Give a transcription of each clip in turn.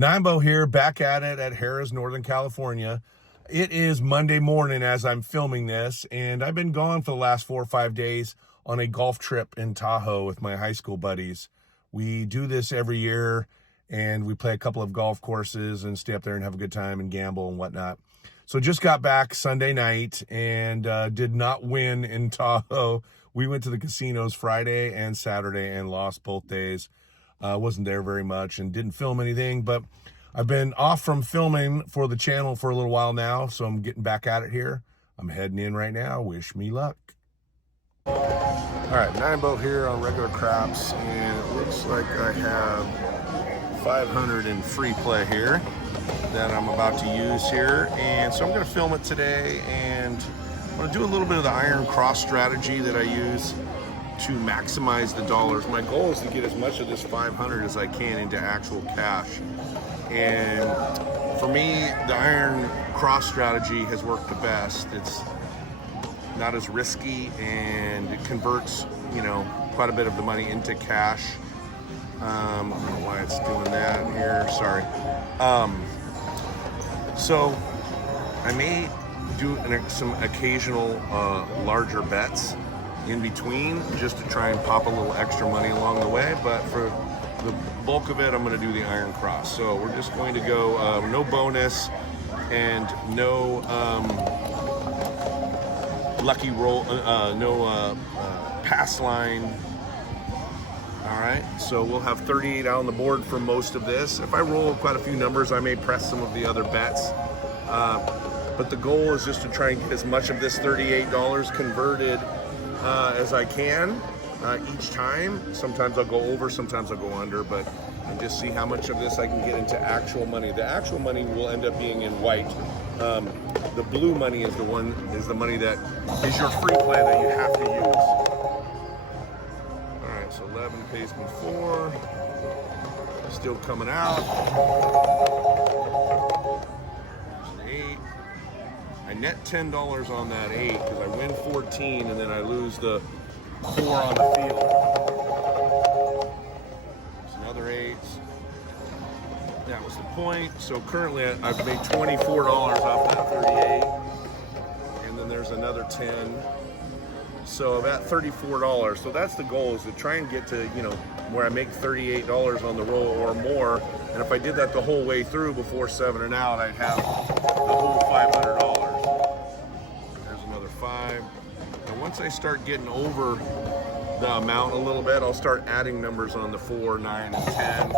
Nimbo here, back at it at Harrah's, Northern California. It is Monday morning as I'm filming this, and I've been gone for the last 4 or 5 days on a golf trip in Tahoe with my high school buddies. We do this every year, and we play a couple of golf courses and stay up there and have a good time and gamble and whatnot. So just got back Sunday night and did not win in Tahoe. We went to the casinos Friday and Saturday and lost both days. Wasn't there very much and didn't film anything, but I've been off from filming for the channel for a little while now, so I'm getting back at it here. I'm heading in right now. Wish me luck. All right, 9-boat here on regular craps, and it looks like I have 500 in free play here that I'm about to use here, and so I'm going to film it today, and I'm going to do a little bit of the iron cross strategy that I use to maximize the dollars. My goal is to get as much of this 500 as I can into actual cash. And for me, the iron cross strategy has worked the best. It's not as risky and it converts, quite a bit of the money into cash. I don't know why it's doing that here, sorry. So I may do some occasional larger bets in between just to try and pop a little extra money along the way, but for the bulk of it I'm going to do the iron cross. So we're just going to go no bonus and no lucky roll, no pass line. All right, so we'll have 38 out on the board for most of this. If I roll quite a few numbers, I may press some of the other bets, but the goal is just to try and get as much of this $38 converted as I can each time. Sometimes I'll go over, sometimes I'll go under, but and just see how much of this I can get into actual money. The actual money will end up being in white. The blue money is the money that is your free play that you have to use. All right, so 11 pays me 4. Still coming out. There's an 8. I net $10 on that 8 because I win 14 and then I lose the 4 on the field. There's another 8. That was the point. So currently I've made $24 off that 38. And then there's another 10. So I'm at $34. So that's the goal, is to try and get to, where I make $38 on the roll or more. And if I did that the whole way through before 7 and out, I'd have the whole $500. There's another 5. And once I start getting over the amount a little bit, I'll start adding numbers on the 4, 9, and 10.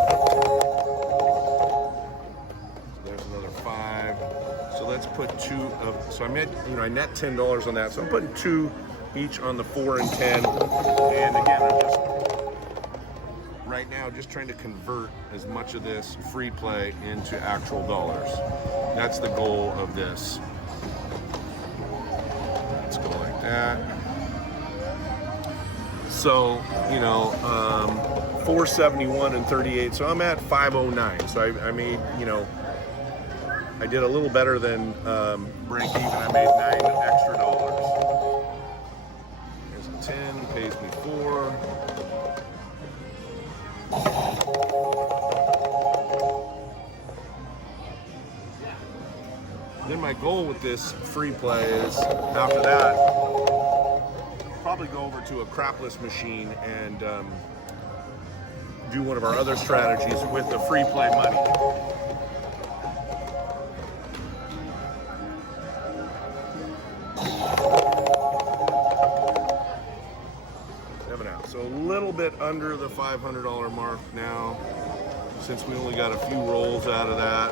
There's another 5. So let's put 2 of, so I net $10 on that. So I'm putting 2 each on the 4 and 10. And again, I'm just right now just trying to convert as much of this free play into actual dollars. That's the goal of this. Let's go like that. So, 471 and 38. So I'm at 509. So I made, I did a little better than break even. I made $9 extra. There's a 10, pays me 4. Then my goal with this free play is, after that, probably go over to a Crapless machine and do one of our other strategies with the free play money. 7 out. So a little bit under the $500 mark now, since we only got a few rolls out of that.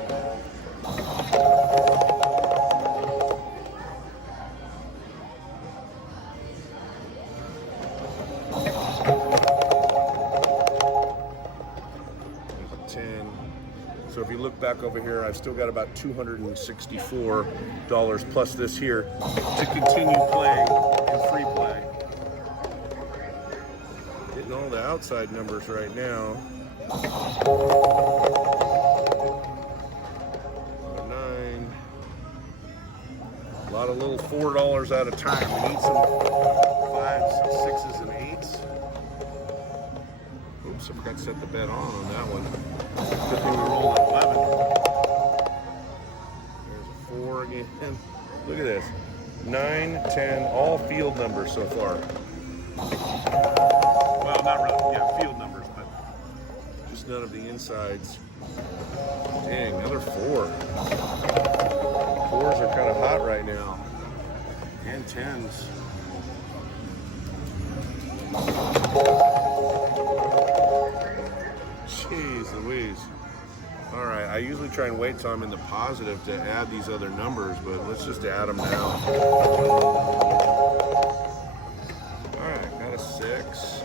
So if you look back over here, I've still got about $264 plus this here to continue playing in free play. Getting all the outside numbers right now. 9. A lot of little $4 at a time. We need some 5s, 6s, and 8s. Oops, I forgot to set the bet on that one. Good thing we rolled at 11. Look at this. 9, 10, all field numbers so far. Well, not really. Yeah, field numbers, but just none of the insides. Dang, another 4. 4s are kind of hot right now. And 10s. Jeez Louise. All right, I usually try and wait till I'm in the positive to add these other numbers, but let's just add them now. All right, got a 6.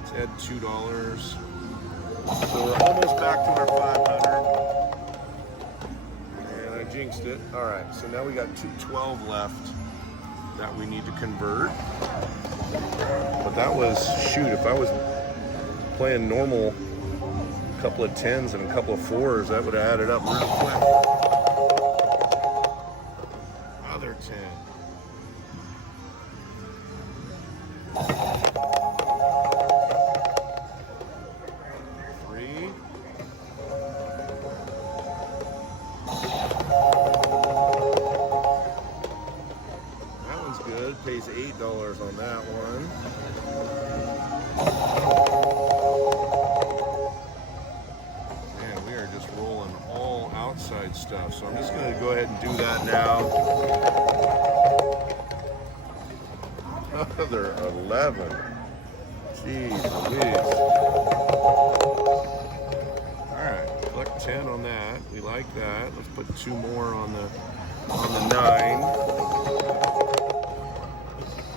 Let's add $2. So we're almost back to our 500. And I jinxed it. All right, so now we got 212 left that we need to convert. But that was, shoot, if I was playing normal, a couple of 10s and a couple of 4s, that would have added up real quick. Another 10. Pays $8 on that one. Man, we are just rolling all outside stuff. So I'm just going to go ahead and do that now. Another 11. Jeez Louise. All right, collect 10 on that. We like that. Let's put 2 more on the 9.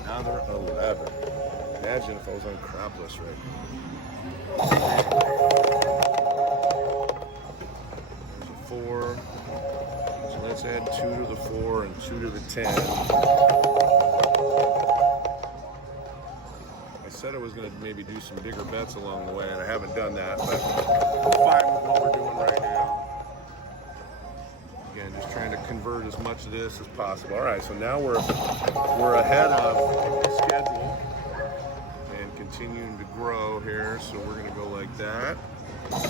Another 11. Imagine if I was on Crapless right now. There's a 4. So let's add 2 to the 4 and 2 to the 10. I said I was going to maybe do some bigger bets along the way, and I haven't done that, but I'm fine with what we're doing right now. Again, just trying to convert as much of this as possible. All right, so now we're ahead of schedule and continuing to grow here. So we're going to go like that. There's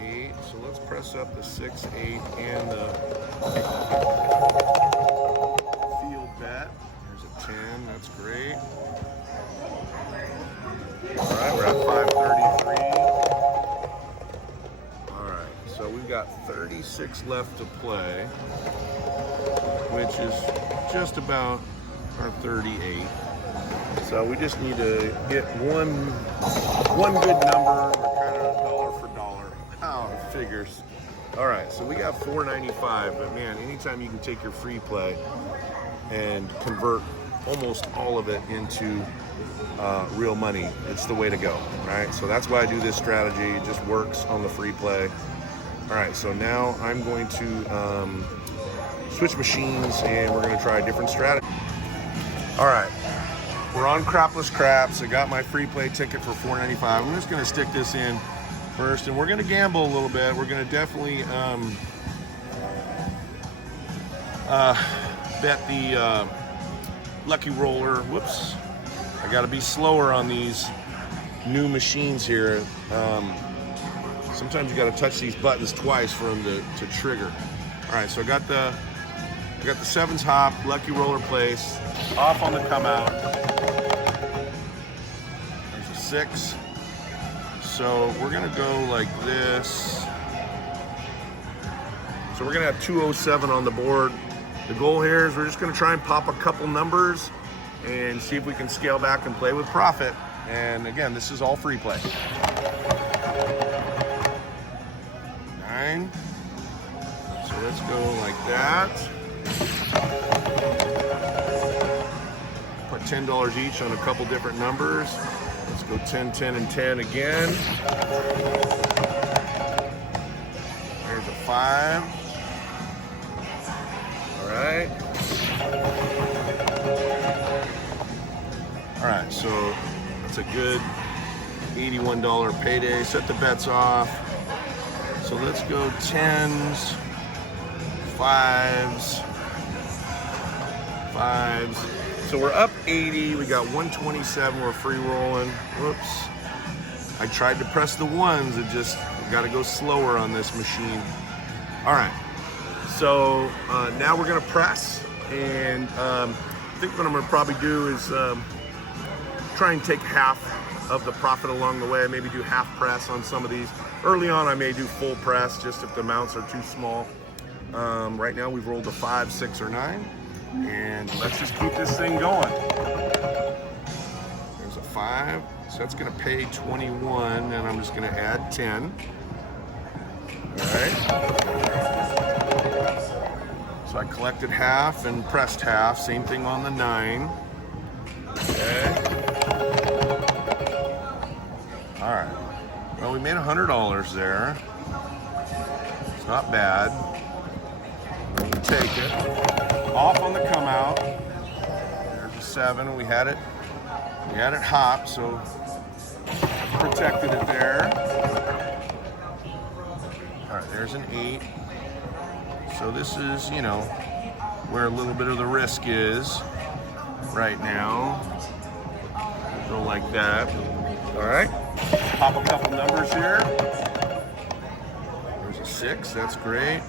an 8. So let's press up the 6, 8, and the field bet. There's a 10. That's great. All right, we're at 533. So we've got 36 left to play, which is just about our 38. So we just need to get one good number, or kind of dollar for dollar. Oh, it figures. All right, so we got 495, but man, anytime you can take your free play and convert almost all of it into real money, it's the way to go, right? So that's why I do this strategy. It just works on the free play. All right, so now I'm going to switch machines and we're going to try a different strategy. All right, we're on Crapless Craps. I got my free play ticket for $4.95. I'm just going to stick this in first, and we're going to gamble a little bit. We're going to definitely bet the lucky roller. Whoops, I got to be slower on these new machines here. Sometimes you got to touch these buttons twice for them to trigger. All right, so I got the 7s hop, lucky roller place, off on the come out. There's a 6. So we're gonna go like this. So we're gonna have 207 on the board. The goal here is we're just gonna try and pop a couple numbers and see if we can scale back and play with profit. And again, this is all free play. 9. So let's go like that. Put $10 each on a couple different numbers. Let's go 10, 10, and 10 again. There's a 5. All right. All right, so that's a good $81 payday. Set the bets off. So let's go 10s, 5s. So we're up 80. We got 127. We're free rolling. Whoops. I tried to press the 1s. It just got to go slower on this machine. All right, so now we're gonna press, and I think what I'm gonna probably do is try and take half of the profit along the way. Maybe do half press on some of these. Early on, I may do full press just if the amounts are too small. Right now, we've rolled a 5, 6, or 9, and let's just keep this thing going. There's a 5, so that's gonna pay 21, and I'm just gonna add 10. All right. So I collected half and pressed half. Same thing on the 9. Okay. All right. Well, we made $100 there. It's not bad. We'll take it. Off on the come out. There's a 7. We had it hot, so protected it there. All right, there's an 8. So this is, you know, where a little bit of the risk is right now. Go like that. All right. Pop a couple numbers here. There's a 6. That's great.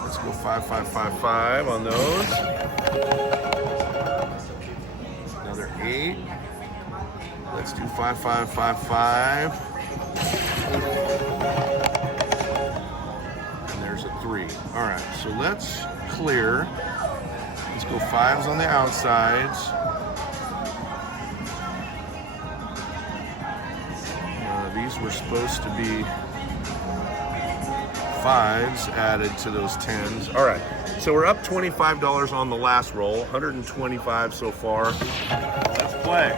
Let's go 5, 5, 5, 5 on those. Another 8. Let's do 5, 5, 5, 5. And there's a 3. All right, so let's clear. Let's go 5s on the outsides. These were supposed to be 5s added to those 10s. All right, so we're up $25 on the last roll, 125 so far. Let's play.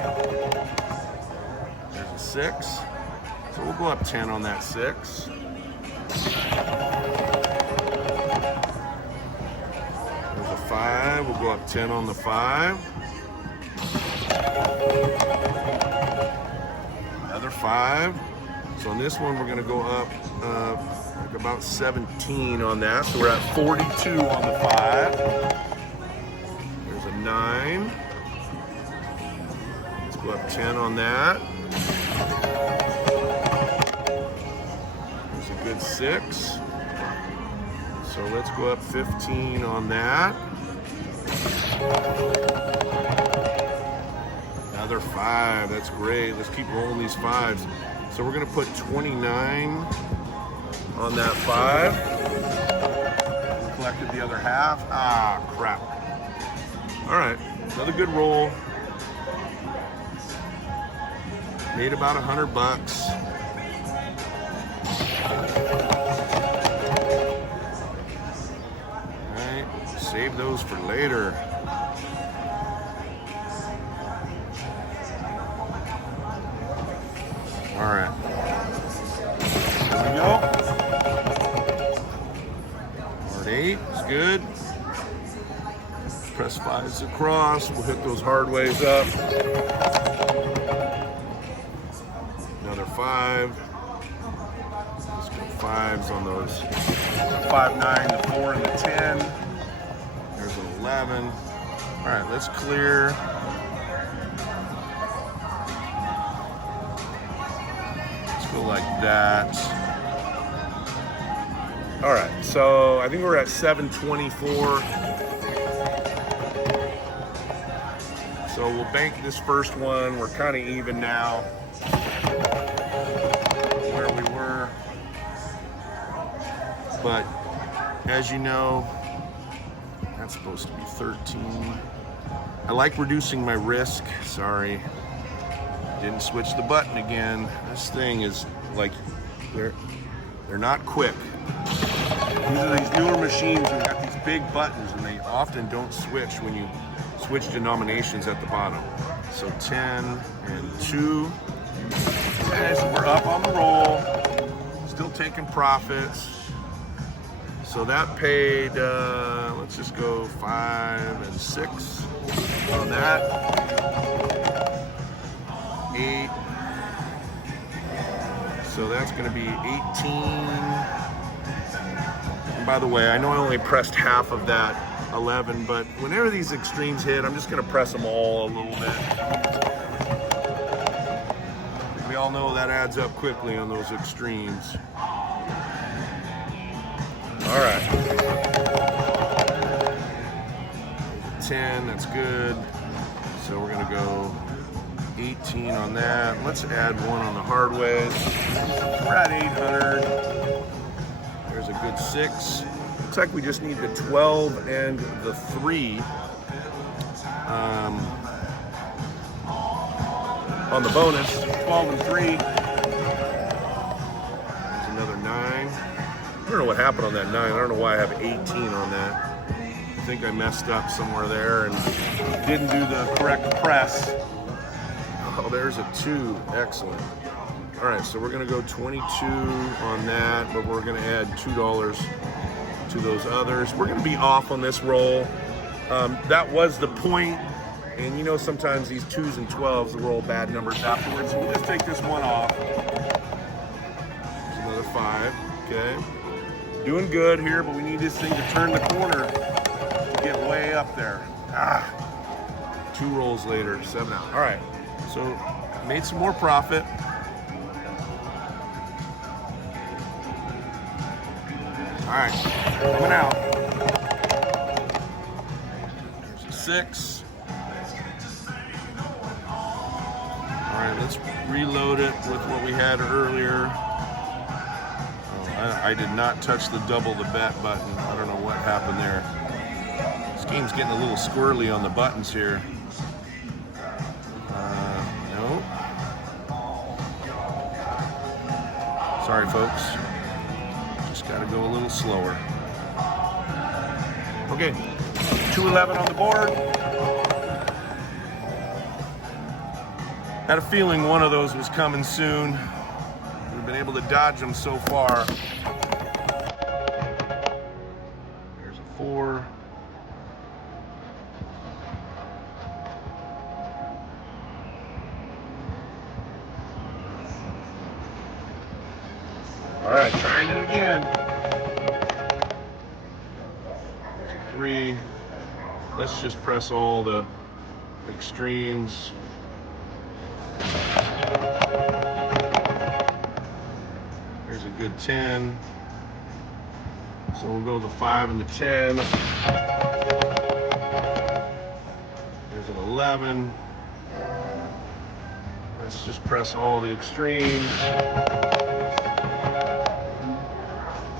There's a 6, so we'll go up 10 on that 6. There's a 5, we'll go up 10 on the 5. Another 5. So on this one, we're gonna go up like about 17 on that. So we're at 42 on the 5. There's a 9. Let's go up 10 on that. There's a good 6. So let's go up 15 on that. Another 5, that's great. Let's keep rolling these 5s. So we're gonna put 29 on that 5. We collected the other half. Ah, crap. All right, another good roll. Made about $100. All right, save those for later. All right, here we go. Hard 8 is good. Press 5s across. We'll hit those hard ways up. Another 5. Let's go 5s on those 5, 9, the 4, and the 10. There's an 11. All right, let's clear. Like that. All right, so I think we're at 724. So we'll bank this first one. We're kind of even now where we were. But as you know, that's supposed to be 13. I like reducing my risk. Sorry. Didn't switch the button again. This thing is like, they're not quick. These are these newer machines who got these big buttons, and they often don't switch when you switch denominations at the bottom. So 10 and 2. Okay, so we're up on the roll. Still taking profits. So that paid, let's just go 5 and 6 on that. 8. So that's going to be 18. And by the way, I know I only pressed half of that 11, but whenever these extremes hit, I'm just going to press them all a little bit. We all know that adds up quickly on those extremes. All right. 10, that's good. So we're gonna go 18 on that. Let's add one on the hard way. We're at 800. There's a good 6. Looks like we just need the 12 and the 3 on the bonus. 12 and 3. There's another 9. I don't know what happened on that 9. I don't know why I have 18 on that. I think I messed up somewhere there and didn't do the correct press. Oh, there's a 2. Excellent. All right, so we're gonna go 22 on that, but we're gonna add $2 to those others. We're gonna be off on this roll. That was the point, and you know sometimes these 2s and 12s roll bad numbers afterwards. So we'll just take this one off. There's another 5. Okay. Doing good here, but we need this thing to turn the corner. Get way up there. 2 rolls later, 7 out. All right, so made some more profit. All right, coming out. There's a 6. All right, let's reload it with what we had earlier. I did not touch the double the bet button. I don't know what happened there. This game's getting a little squirrely on the buttons here. No. Sorry, folks. Just got to go a little slower. Okay, 211 on the board. Had a feeling one of those was coming soon. We've been able to dodge them so far. There's a 4. All right, trying it again. There's a 3. Let's just press all the extremes. There's a good 10. So we'll go the 5 and the 10. There's an 11. Let's just press all the extremes.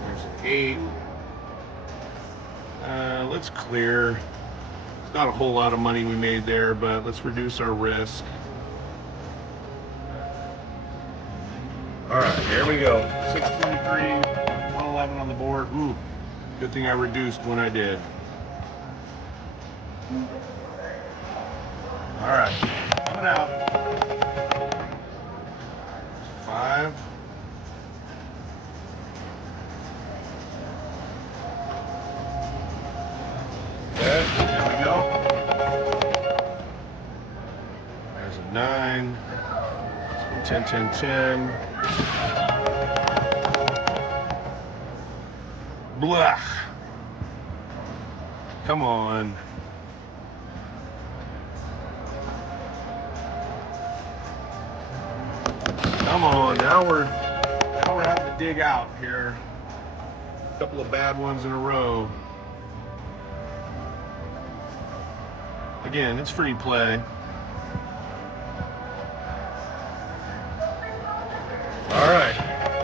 There's an 8. Let's clear. It's not a whole lot of money we made there, but let's reduce our risk. All right, here we go. 623, 111 on the board. Ooh, good thing I reduced when I did. All right, coming out. 5. Okay, there we go. There's a 9. 10, 10, 10. Blah. Come on. Come on. Now we're having to dig out here. A couple of bad ones in a row. Again, it's free play. All right,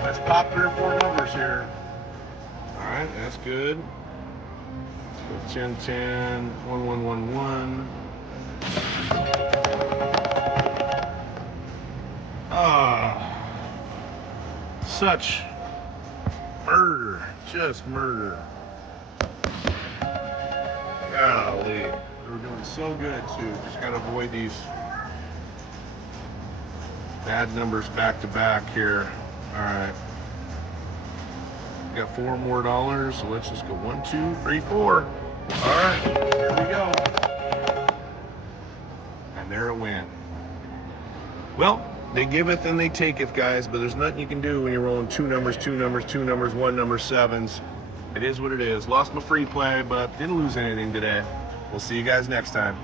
let's pop 3 or 4 numbers here. All right, that's good. 10, 10, 1, 1, 1, 1. Ah, such murder, just murder. Golly, we were doing so good too. Just gotta avoid these bad numbers back to back here. All right. Got $4 more, so let's just go 1, 2, 3, 4. All right, here we go. And there it went. Well, they giveth and they taketh, guys, but there's nothing you can do when you're rolling 2 numbers, 2 numbers, 2 numbers, 1 number, 7s. It is what it is. Lost my free play, but didn't lose anything today. We'll see you guys next time.